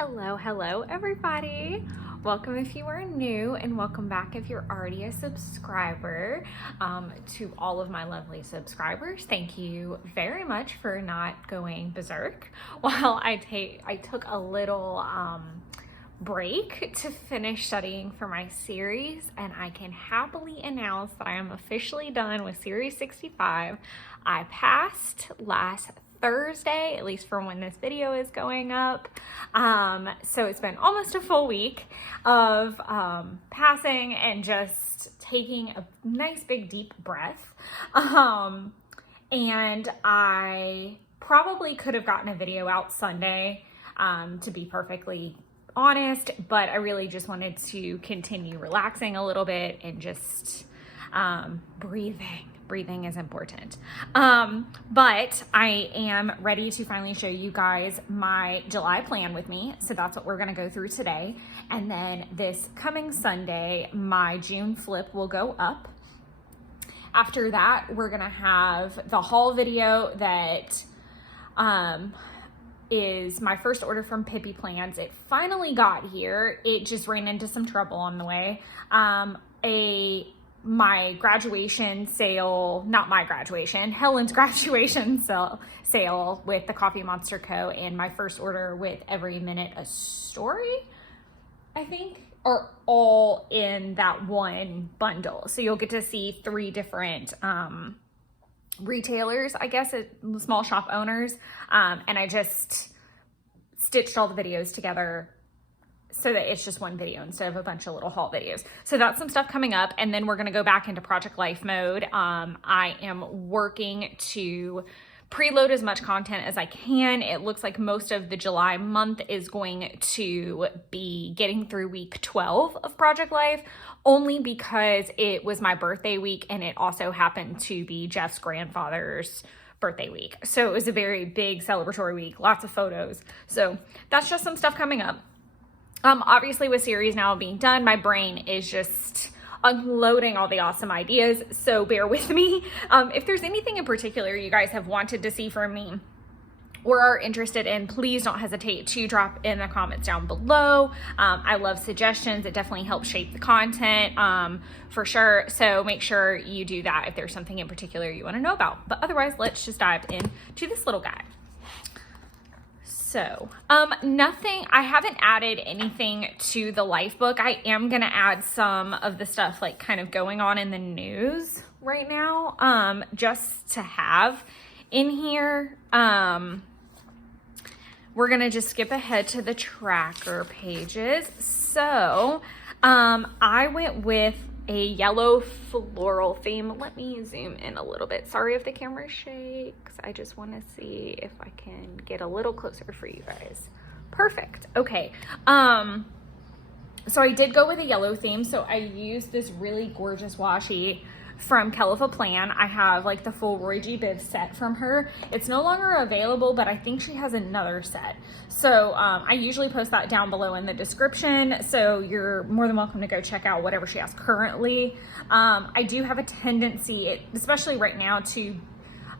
Hello everybody. Welcome if you are new, and welcome back if you're already a subscriber. To all of my lovely subscribers, thank you very much for not going berserk while I took a little break to finish studying for my series, and I can happily announce that I am officially done with Series 65. I passed last Thursday, at least from when this video is going up. So it's been almost a full week of passing and just taking a nice big deep breath. And I probably could have gotten a video out Sunday, to be perfectly honest, but I really just wanted to continue relaxing a little bit and just breathing is important. But I am ready to finally show you guys my July plan with me. So that's what we're going to go through today. And then this coming Sunday, my June flip will go up. After that, we're going to have the haul video that is my first order from Pippi Plans. It finally got here. It just ran into some trouble on the way. My graduation sale, not my graduation, Helen's graduation sale with the Coffee Monster Co. and my first order with Every Minute a Story, I think, are all in that one bundle. So you'll get to see 3 different retailers, I guess, small shop owners. And I just stitched all the videos together so that it's just one video instead of a bunch of little haul videos. So that's some stuff coming up. And then we're going to go back into Project Life mode. I am working to preload as much content as I can. It looks like most of the July month is going to be getting through week 12 of Project Life, only because it was my birthday week and it also happened to be Jeff's grandfather's birthday week. So it was a very big celebratory week, lots of photos. So that's just some stuff coming up. Obviously with series now being done, my brain is just unloading all the awesome ideas, so bear with me. If there's anything in particular you guys have wanted to see from me or are interested in, please don't hesitate to drop in the comments down below. I love suggestions. It definitely helps shape the content, for sure. So make sure you do that if there's something in particular you want to know about. But otherwise, let's just dive into this little guy. So, I haven't added anything to the life book. I am going to add some of the stuff like kind of going on in the news right now, just to have in here. We're going to just skip ahead to the tracker pages. So, I went with a yellow floral theme. Let me zoom in a little bit. Sorry if the camera shakes. I just want to see if I can get a little closer for you guys. Perfect. Okay. So I did go with a yellow theme. So I used this really gorgeous washi from Califa Plan. I have like the full Roy G. Biv set from her. It's no longer available, but I think she has another set. So I usually post that down below in the description. So you're more than welcome to go check out whatever she has currently. I do have a tendency, especially right now, to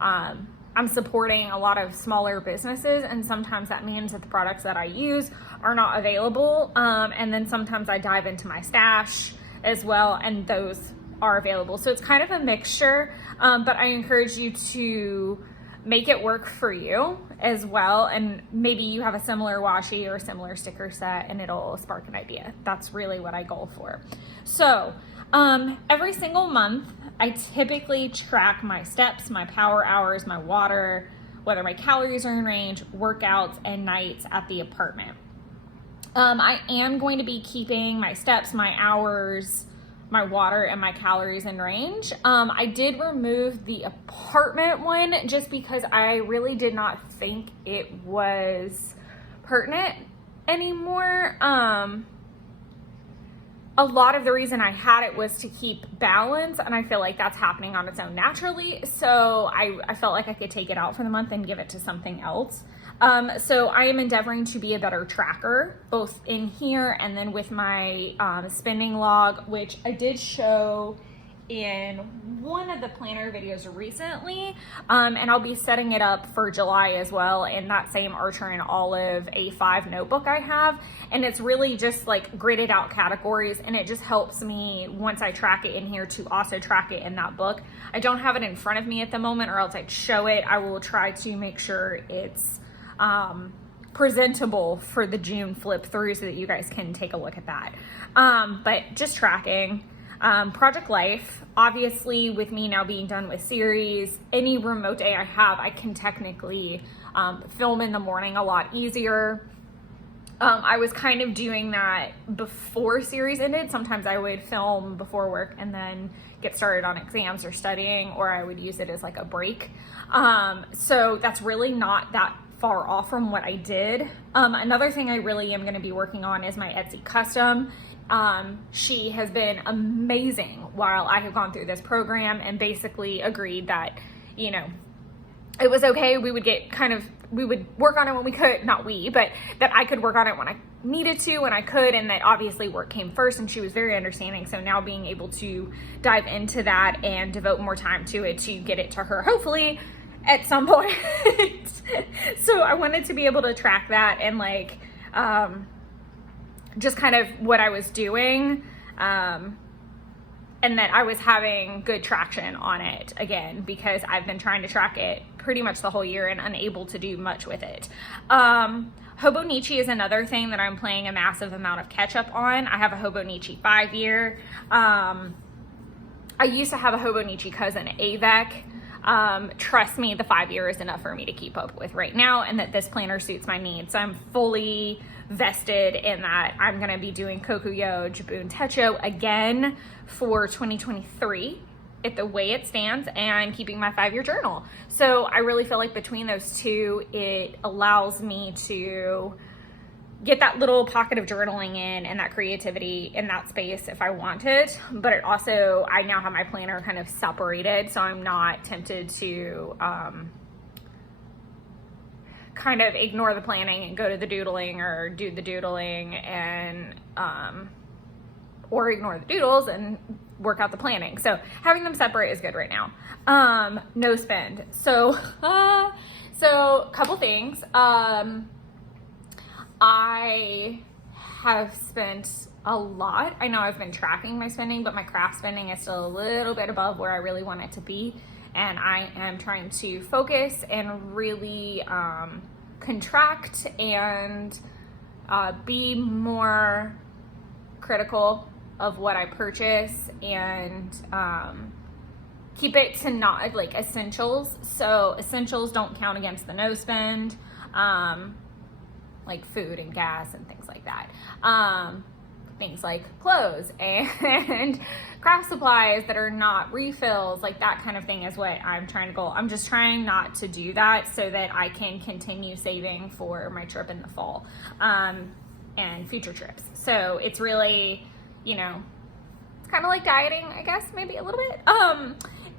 I'm supporting a lot of smaller businesses, and sometimes that means that the products that I use are not available. And then sometimes I dive into my stash as well, and those are available. So it's kind of a mixture, but I encourage you to make it work for you as well. And maybe you have a similar washi or a similar sticker set and it'll spark an idea. That's really what I goal for. So every single month, I typically track my steps, my power hours, my water, whether my calories are in range, workouts, and nights at the apartment. I am going to be keeping my steps, my hours, my water, and my calories in range. I did remove the apartment one just because I really did not think it was pertinent anymore. A lot of the reason I had it was to keep balance, and I feel like that's happening on its own naturally. So I felt like I could take it out for the month and give it to something else. So I am endeavoring to be a better tracker, both in here and then with my spending log, which I did show in one of the planner videos recently, and I'll be setting it up for July as well in that same Archer and Olive A5 notebook I have. And it's really just like gridded out categories, and it just helps me once I track it in here to also track it in that book. I don't have it in front of me at the moment, or else I'd show it. I will try to make sure it's presentable for the June flip through so that you guys can take a look at that. But just tracking. Project Life, obviously with me now being done with series, any remote day I have, I can technically film in the morning a lot easier. I was kind of doing that before series ended. Sometimes I would film before work and then get started on exams or studying, or I would use it as like a break. So that's really not that far off from what I did. Another thing I really am going to be working on is my Etsy custom. She has been amazing while I have gone through this program, and basically agreed that, you know, it was okay. We would work on it when we could, but that I could work on it when I needed to, when I could, and that obviously work came first, and she was very understanding. So now being able to dive into that and devote more time to it to get it to her, hopefully at some point. So I wanted to be able to track that and like, just kind of what I was doing, and that I was having good traction on it again, because I've been trying to track it pretty much the whole year and unable to do much with it. Hobonichi is another thing that I'm playing a massive amount of catch up on. I have a Hobonichi 5-year. I used to have a Hobonichi cousin, Avec. Trust me, the 5-year is enough for me to keep up with right now, and that this planner suits my needs. So I'm fully vested in that. I'm going to be doing Kokuyo Jibun Techo again for 2023 at the way it stands, and keeping my 5-year journal. So I really feel like between those two, it allows me to get that little pocket of journaling in and that creativity in that space if I wanted. But it also, I now have my planner kind of separated, so I'm not tempted to kind of ignore the planning and go to the doodling, or do the doodling and or ignore the doodles and work out the planning. So having them separate is good right now. No spend. So couple things. I have spent a lot. I know I've been tracking my spending, but my craft spending is still a little bit above where I really want it to be. And I am trying to focus and really contract and be more critical of what I purchase, and keep it to not like essentials. So essentials don't count against the no spend, like food and gas and things like that. Things like clothes and craft supplies that are not refills, like that kind of thing is what I'm trying to go. I'm just trying not to do that so that I can continue saving for my trip in the fall, and future trips. So it's really, you know, it's kind of like dieting, I guess, maybe a little bit.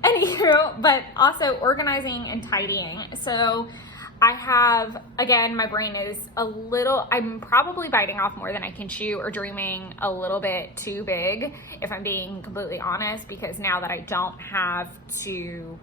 Anywho, but also organizing and tidying. So I have, again, my brain is I'm probably biting off more than I can chew, or dreaming a little bit too big, if I'm being completely honest, because now that I don't have to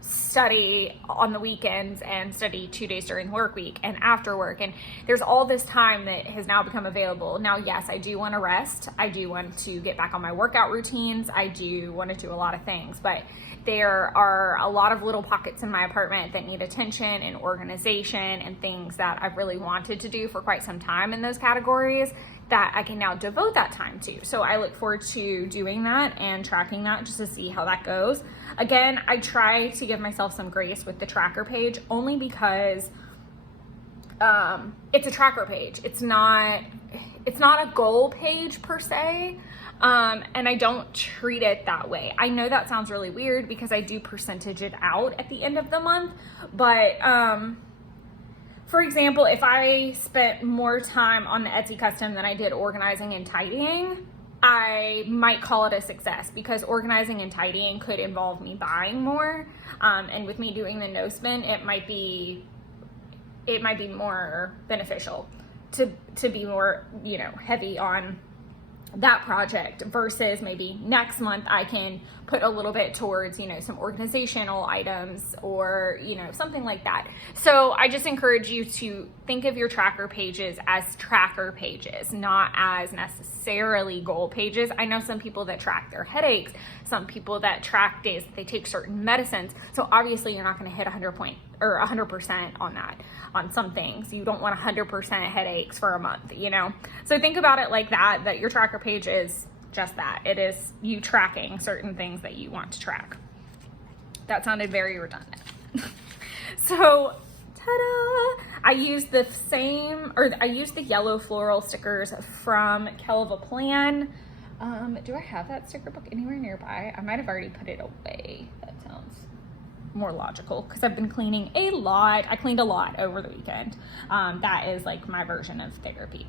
study on the weekends and study 2 days during the work week and after work, and there's all this time that has now become available. Now, yes, I do want to rest. I do want to get back on my workout routines. I do want to do a lot of things, but there are a lot of little pockets in my apartment that need attention and organization, and things that I've really wanted to do for quite some time in those categories that I can now devote that time to. So I look forward to doing that and tracking that just to see how that goes. Again, I try to give myself some grace with the tracker page, only because it's a tracker page. It's not a goal page per se. And I don't treat it that way. I know that sounds really weird because I do percentage it out at the end of the month, but for example, if I spent more time on the Etsy custom than I did organizing and tidying, I might call it a success, because organizing and tidying could involve me buying more. And with me doing the no spend, it might be more beneficial to be more, you know, heavy on that project versus maybe next month I can put a little bit towards, you know, some organizational items or, you know, something like that. So I just encourage you to think of your tracker pages as tracker pages, not as necessarily goal pages. I know some people that track their headaches, some people that track days that they take certain medicines. So obviously you're not going to hit 100% on that. On some things, you don't want 100% headaches for a month, you know? So think about it like that your tracker page is just that. It is you tracking certain things that you want to track. That sounded very redundant. So, ta-da! I used the yellow floral stickers from Kelva Plan. Do I have that sticker book anywhere nearby? I might have already put it away. That sounds more logical because I've been cleaning a lot. I cleaned a lot over the weekend. That is like my version of therapy.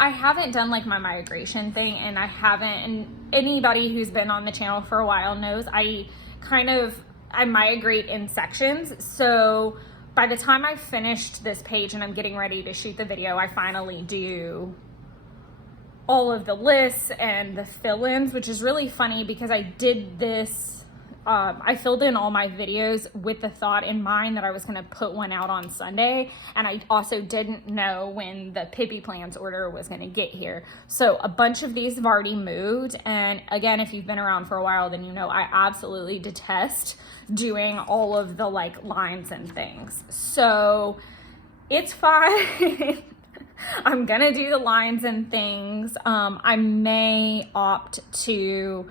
I haven't done like my migration thing, and anybody who's been on the channel for a while knows I migrate in sections. So by the time I finished this page and I'm getting ready to shoot the video, I finally do all of the lists and the fill-ins, which is really funny because I did this, I filled in all my videos with the thought in mind that I was gonna put one out on Sunday, and I also didn't know when the Pibby Plans order was gonna get here. So a bunch of these have already moved, and again, if you've been around for a while, then you know I absolutely detest doing all of the like lines and things. So it's fine. I'm gonna do the lines and things. I may opt to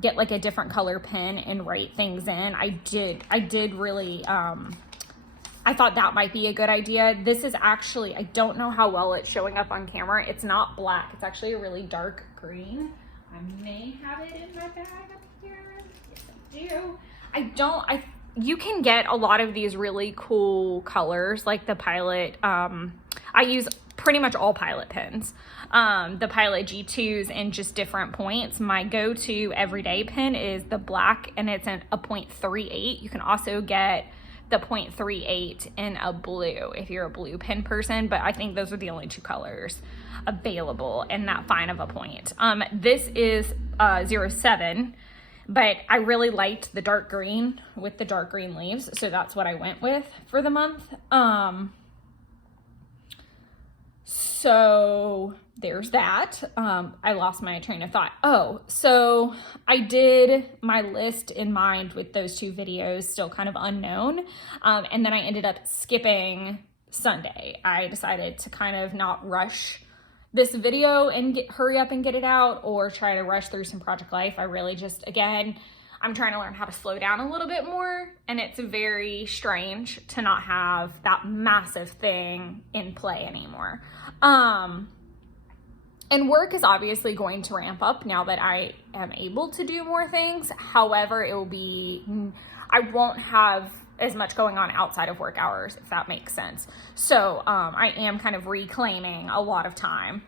get like a different color pen and write things in. I did really, I thought that might be a good idea. This is actually, I don't know how well it's showing up on camera. It's not black. It's actually a really dark green. I may have it in my bag up here. Yes, I do. You can get a lot of these really cool colors, like the Pilot. I use pretty much all Pilot pens. The Pilot G2s in just different points. My go-to everyday pen is the black, and it's a 0.38. You can also get the 0.38 in a blue if you're a blue pen person, but I think those are the only two colors available in that fine of a point. This is 07. But I really liked the dark green with the dark green leaves, so that's what I went with for the month. So there's that. I lost my train of thought. Oh, so I did my list in mind with those two videos, still kind of unknown. And then I ended up skipping Sunday. I decided to kind of not rush this video and hurry up and get it out, or try to rush through some Project Life. I really just, again, I'm trying to learn how to slow down a little bit more, and it's very strange to not have that massive thing in play anymore. And work is obviously going to ramp up now that I am able to do more things. However, I won't have as much going on outside of work hours, if that makes sense. So I am kind of reclaiming a lot of time.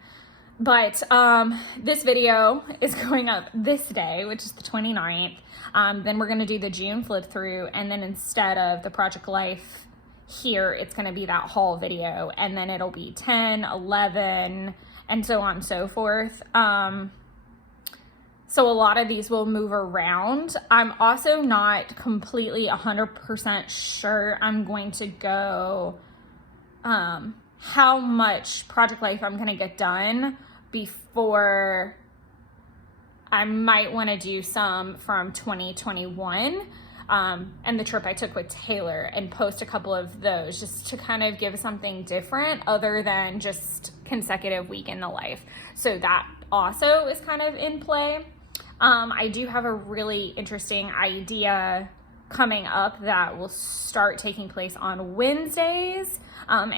But this video is going up this day, which is the 29th. Then we're gonna do the June flip through, and then instead of the Project Life here, it's gonna be that haul video, and then it'll be 10, 11, and so on and so forth. So a lot of these will move around. I'm also not completely 100% sure I'm going to go, how much Project Life I'm gonna get done before I might wanna do some from 2021 and the trip I took with Taylor, and post a couple of those just to kind of give something different other than just consecutive week in the life. So that also is kind of in play. I do have a really interesting idea coming up that will start taking place on Wednesdays, and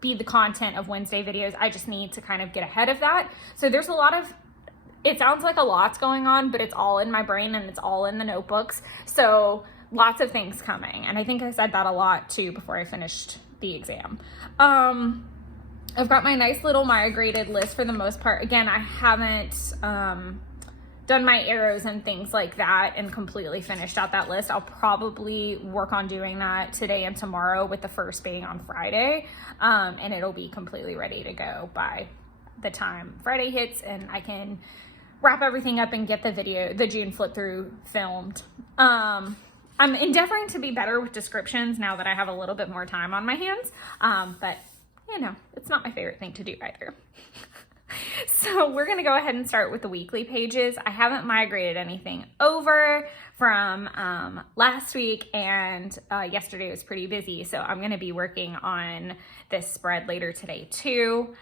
be the content of Wednesday videos. I just need to kind of get ahead of that. So there's it sounds like a lot's going on, but it's all in my brain and it's all in the notebooks. So lots of things coming. And I think I said that a lot too before I finished the exam. I've got my nice little migrated list for the most part. Again, I haven't done my arrows and things like that and completely finished out that list. I'll probably work on doing that today and tomorrow, with the first being on Friday. And it'll be completely ready to go by the time Friday hits, and I can wrap everything up and get the June flip through filmed. I'm endeavoring to be better with descriptions now that I have a little bit more time on my hands. But you know, it's not my favorite thing to do either. So we're going to go ahead and start with the weekly pages. I haven't migrated anything over from last week, and yesterday was pretty busy. So I'm going to be working on this spread later today too.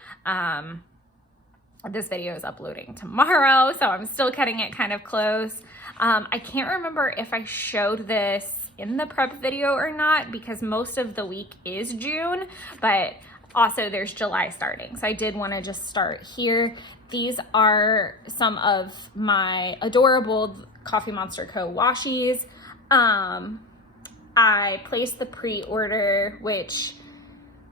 This video is uploading tomorrow, so I'm still cutting it kind of close. I can't remember if I showed this in the prep video or not, because most of the week is June, but also there's July starting. So I did want to just start here. These are some of my adorable Coffee Monster Co. washies. I placed the pre-order, which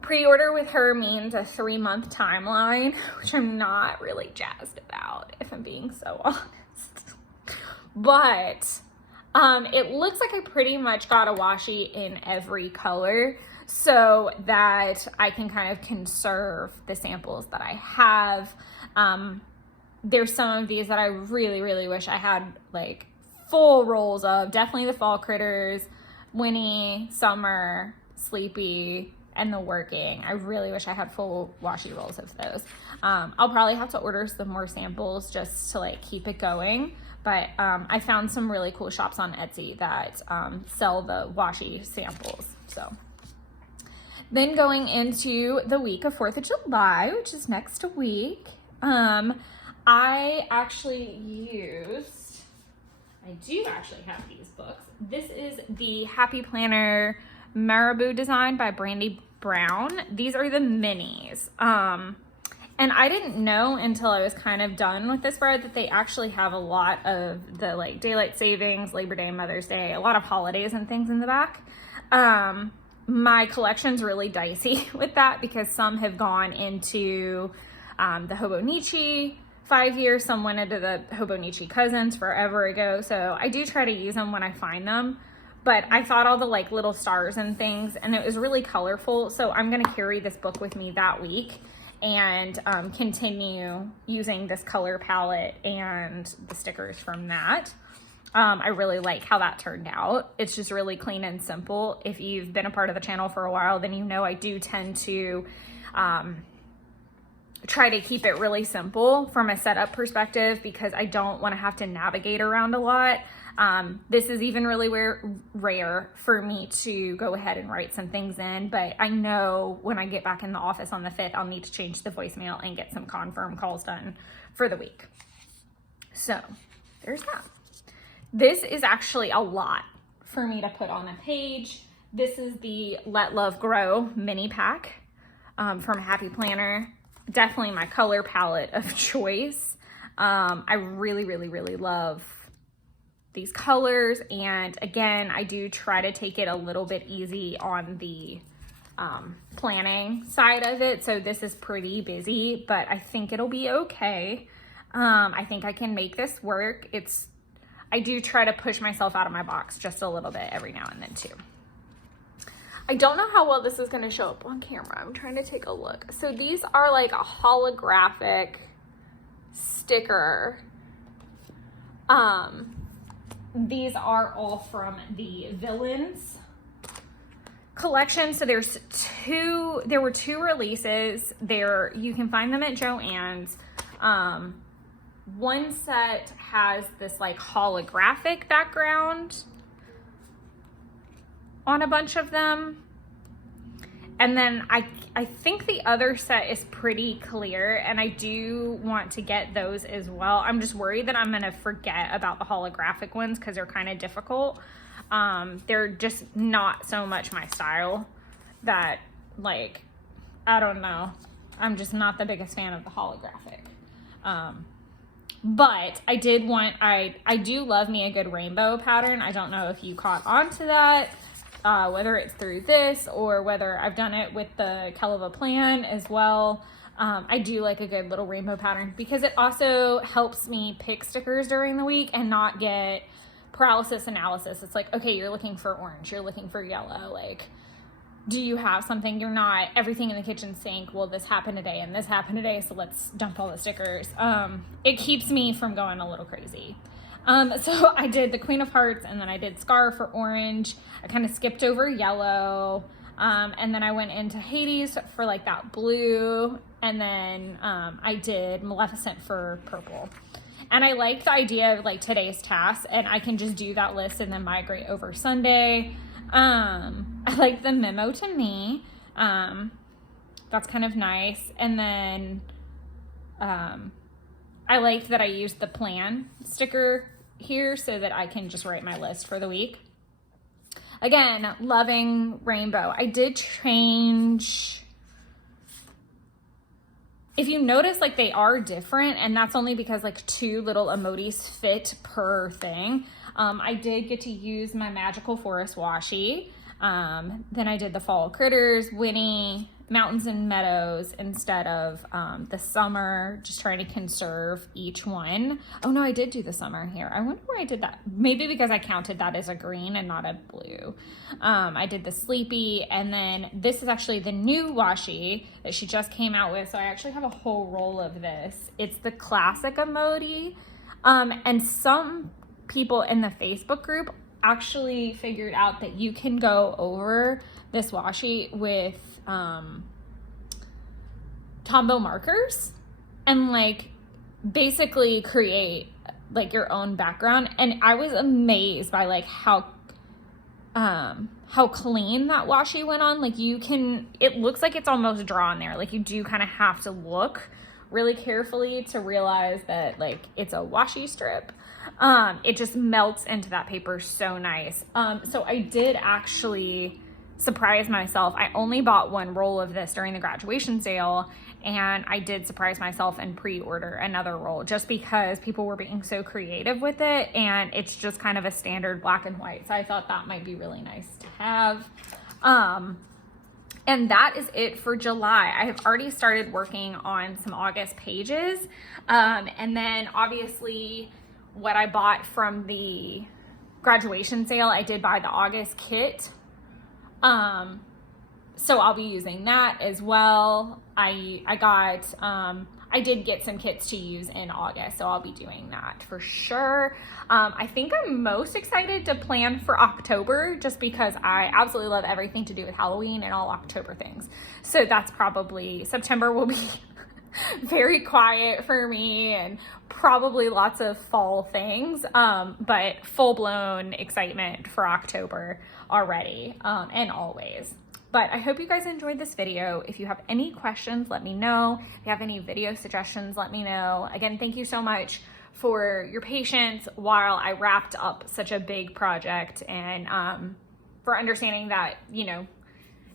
pre-order with her means a 3-month timeline, which I'm not really jazzed about, if I'm being so honest. But it looks like I pretty much got a washi in every color, so that I can kind of conserve the samples that I have. There's some of these that I really, really wish I had like full rolls of. Definitely the Fall Critters, Winnie, Summer, Sleepy, and the Working. I really wish I had full washi rolls of those. I'll probably have to order some more samples just to like keep it going. But I found some really cool shops on Etsy that sell the washi samples. So then going into the week of 4th of July, which is next week, I do actually have these books. This is the Happy Planner Marabou design by Brandy Brown. These are the minis. And I didn't know until I was kind of done with this spread that they actually have a lot of the like daylight savings, Labor Day, Mother's Day, a lot of holidays and things in the back. My collection's really dicey with that because some have gone into the Hobonichi 5 years, some went into the Hobonichi Cousins forever ago. So I do try to use them when I find them. But I thought all the like little stars and things, and it was really colorful. So I'm gonna carry this book with me that week and continue using this color palette and the stickers from that. I really like how that turned out. It's just really clean and simple. If you've been a part of the channel for a while, then you know I do tend to try to keep it really simple from a setup perspective because I don't want to have to navigate around a lot. This is even really rare for me to go ahead and write some things in, but I know when I get back in the office on the 5th, I'll need to change the voicemail and get some confirm calls done for the week. So there's that. This is actually a lot for me to put on a page. This is the Let Love Grow mini pack from Happy Planner. Definitely my color palette of choice. I really, really, really love these colors, and again, I do try to take it a little bit easy on the planning side of it. So this is pretty busy, but I think it'll be okay. I think I can make this work. I do try to push myself out of my box just a little bit every now and then too. I don't know how well this is going to show up on camera. I'm trying to take a look. So these are like a holographic sticker. These are all from the Villains collection. So there were 2 releases there. You can find them at Joann's. One set has this like holographic background on a bunch of them. And then I think the other set is pretty clear, and I do want to get those as well. I'm just worried that I'm going to forget about the holographic ones because they're kind of difficult. They're just not so much my style that, like, I don't know. I'm just not the biggest fan of the holographic. But I do love me a good rainbow pattern. I don't know if you caught on to that. Whether it's through this or whether I've done it with the Keleva Plan as well. I do like a good little rainbow pattern because it also helps me pick stickers during the week and not get paralysis analysis. It's like, okay, you're looking for orange, you're looking for yellow, like, do you have something? You're not everything in the kitchen sink. Well, this happened today and this happened today, so let's dump all the stickers. It keeps me from going a little crazy. So I did the Queen of Hearts, and then I did Scar for orange. I kind of skipped over yellow, and then I went into Hades for like that blue, and then I did Maleficent for purple. And I like the idea of like today's task, and I can just do that list and then migrate over Sunday. I like the Memo to Me. That's kind of nice. And then I like that I used the plan sticker here so that I can just write my list for the week. Again, loving rainbow. I did change. If you notice, like, they are different, and that's only because like 2 little emojis fit per thing. I did get to use my Magical Forest washi. Then I did the Fall Critters, Winnie, Mountains and Meadows instead of the summer, just trying to conserve each one. Oh no, I did do the summer here. I wonder where I did that. Maybe because I counted that as a green and not a blue. I did the Sleepy, and then this is actually the new washi that she just came out with. So I actually have a whole roll of this. It's the classic emoji. And some people in the Facebook group actually figured out that you can go over this washi with Tombow markers and like basically create like your own background. And I was amazed by like how clean that washi went on. Like you can, it looks like it's almost drawn there. Like you do kind of have to look really carefully to realize that like it's a washi strip. It just melts into that paper so nice. So I did actually surprise myself. I only bought 1 roll of this during the graduation sale, and I did surprise myself and pre-order another roll just because people were being so creative with it, and it's just kind of a standard black and white. So I thought that might be really nice to have. And that is it for July. I have already started working on some August pages. And then obviously what I bought from the graduation sale, I did buy the August kit. So I'll be using that as well. I did get some kits to use in August, so I'll be doing that for sure. I think I'm most excited to plan for October just because I absolutely love everything to do with Halloween and all October things. So that's probably, September will be very quiet for me and probably lots of fall things, but full-blown excitement for October already, and always. But I hope you guys enjoyed this video. If you have any questions, let me know. If you have any video suggestions, let me know. Again, thank you so much for your patience while I wrapped up such a big project, and for understanding that, you know,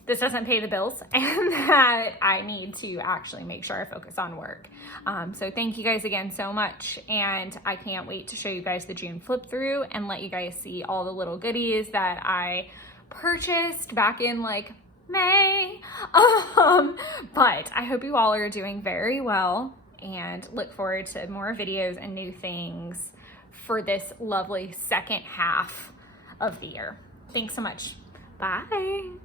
this doesn't pay the bills and that I need to actually make sure I focus on work. So thank you guys again so much. And I can't wait to show you guys the June flip through and let you guys see all the little goodies that I purchased back in like May. But I hope you all are doing very well and look forward to more videos and new things for this lovely second half of the year. Thanks so much. Bye.